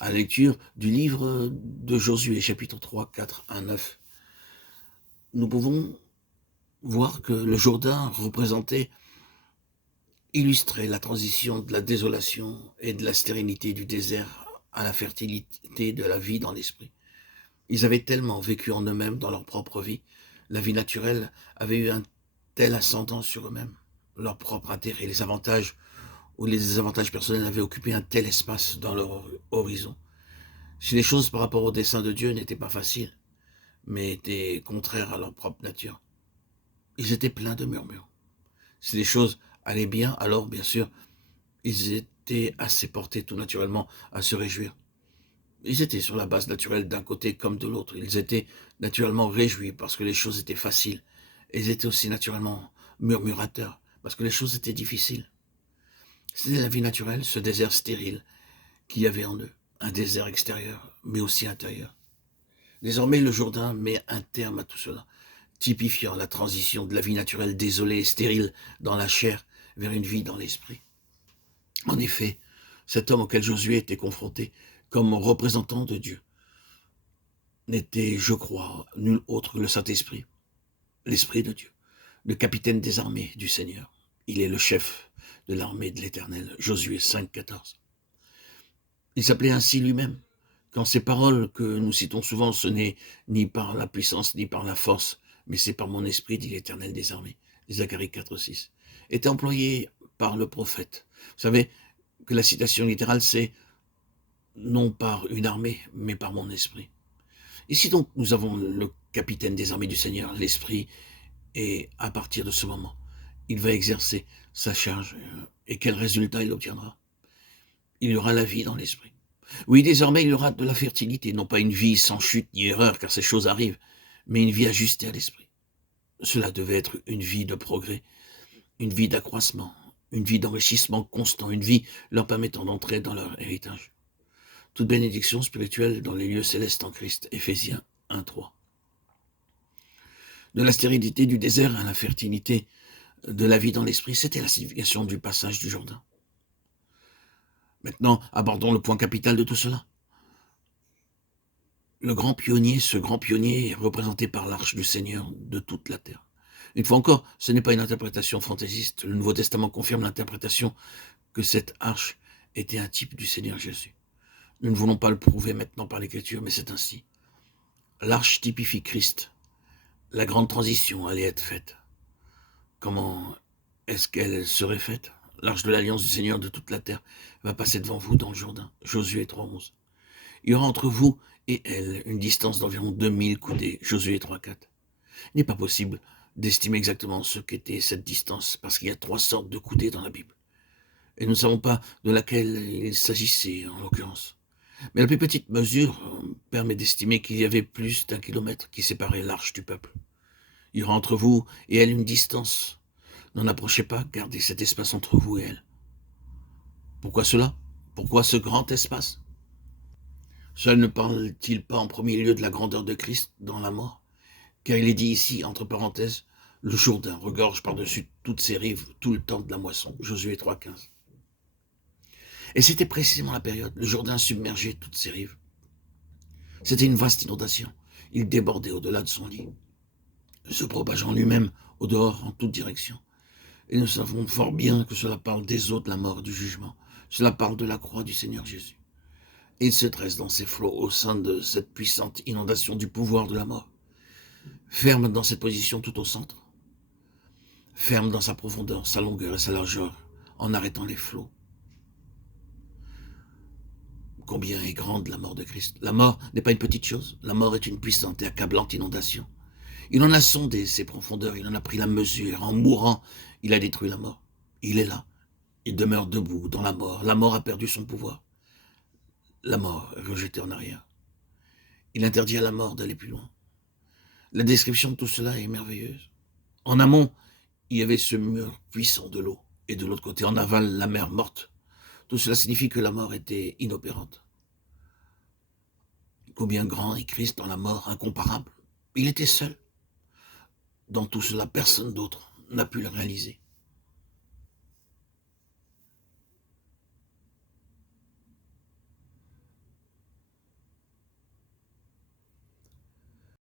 à la lecture du livre de Josué, chapitre 3, 4, 1, 9, nous pouvons voir que le Jourdain illustrait la transition de la désolation et de la stérilité du désert à la fertilité de la vie dans l'esprit. Ils avaient tellement vécu en eux-mêmes dans leur propre vie, la vie naturelle avait eu un tel ascendant sur eux-mêmes, leur propre intérêt, les avantages ou les désavantages personnels avaient occupé un tel espace dans leur horizon. Si les choses par rapport au dessein de Dieu n'étaient pas faciles, mais étaient contraires à leur propre nature, ils étaient pleins de murmures. Si les choses allaient bien, alors bien sûr, ils étaient assez portés tout naturellement à se réjouir. Ils étaient sur la base naturelle d'un côté comme de l'autre. Ils étaient naturellement réjouis parce que les choses étaient faciles. Ils étaient aussi naturellement murmurateurs parce que les choses étaient difficiles. C'était la vie naturelle, ce désert stérile qu'il y avait en eux. Un désert extérieur, mais aussi intérieur. Désormais, le Jourdain met un terme à tout cela, typifiant la transition de la vie naturelle désolée et stérile dans la chair vers une vie dans l'esprit. En effet, cet homme auquel Josué était confronté comme représentant de Dieu n'était, je crois, nul autre que le Saint-Esprit, l'Esprit de Dieu, le capitaine des armées du Seigneur. Il est le chef de l'armée de l'Éternel, Josué 5, 14. Il s'appelait ainsi lui-même. Quand ces paroles que nous citons souvent, ce n'est ni par la puissance ni par la force, mais c'est par mon esprit, dit l'Éternel des armées, Zacharie 4, 6, est employé par le prophète. Vous savez que la citation littérale, c'est non par une armée, mais par mon esprit. Ici donc, nous avons le capitaine des armées du Seigneur, l'esprit, et à partir de ce moment, il va exercer sa charge. Et quel résultat il obtiendra? Il y aura la vie dans l'esprit. Oui, désormais, il y aura de la fertilité, non pas une vie sans chute ni erreur, car ces choses arrivent, mais une vie ajustée à l'esprit. Cela devait être une vie de progrès, une vie d'accroissement, une vie d'enrichissement constant, une vie leur permettant d'entrer dans leur héritage. Toute bénédiction spirituelle dans les lieux célestes en Christ, Éphésiens 1, 3. De la stérilité du désert à la fertilité de la vie dans l'esprit, c'était la signification du passage du Jourdain. Maintenant, abordons le point capital de tout cela. Ce grand pionnier est représenté par l'arche du Seigneur de toute la terre. Une fois encore, ce n'est pas une interprétation fantaisiste. Le Nouveau Testament confirme l'interprétation que cette arche était un type du Seigneur Jésus. Nous ne voulons pas le prouver maintenant par l'Écriture, mais c'est ainsi. L'arche typifie Christ. La grande transition allait être faite. Comment est-ce qu'elle serait faite? L'arche de l'alliance du Seigneur de toute la terre va passer devant vous dans le Jourdain. Josué 3.11. Il y aura entre vous et elle une distance d'environ 2000 coudées. Josué 3.4. Il n'est pas possible d'estimer exactement ce qu'était cette distance, parce qu'il y a 3 sortes de coudées dans la Bible. Et nous ne savons pas de laquelle il s'agissait en l'occurrence. Mais la plus petite mesure permet d'estimer qu'il y avait plus d'1 kilomètre qui séparait l'arche du peuple. Il y aura entre vous et elle une distance. N'en approchez pas, gardez cet espace entre vous et elle. Pourquoi cela? Pourquoi ce grand espace? Cela ne parle-t-il pas en premier lieu de la grandeur de Christ dans la mort? Car il est dit ici, entre parenthèses, le Jourdain regorge par-dessus toutes ses rives tout le temps de la moisson. Josué 3.15. Et c'était précisément la période. Le Jourdain submergeait toutes ses rives. C'était une vaste inondation. Il débordait au-delà de son lit, se propageant lui-même au dehors en toutes directions. Et nous savons fort bien que cela parle des eaux de la mort et du jugement. Cela parle de la croix du Seigneur Jésus. Et il se dresse dans ses flots au sein de cette puissante inondation du pouvoir de la mort. Ferme dans cette position tout au centre. Ferme dans sa profondeur, sa longueur et sa largeur, en arrêtant les flots. Combien est grande la mort de Christ? La mort n'est pas une petite chose. La mort est une puissante et accablante inondation. Il en a sondé ses profondeurs, il en a pris la mesure. En mourant, il a détruit la mort. Il est là. Il demeure debout dans la mort. La mort a perdu son pouvoir. La mort est rejetée en arrière. Il interdit à la mort d'aller plus loin. La description de tout cela est merveilleuse. En amont, il y avait ce mur puissant de l'eau. Et de l'autre côté, en aval, la mer morte. Tout cela signifie que la mort était inopérante. Combien grand est Christ dans la mort, incomparable. Il était seul. Dans tout cela, personne d'autre n'a pu le réaliser.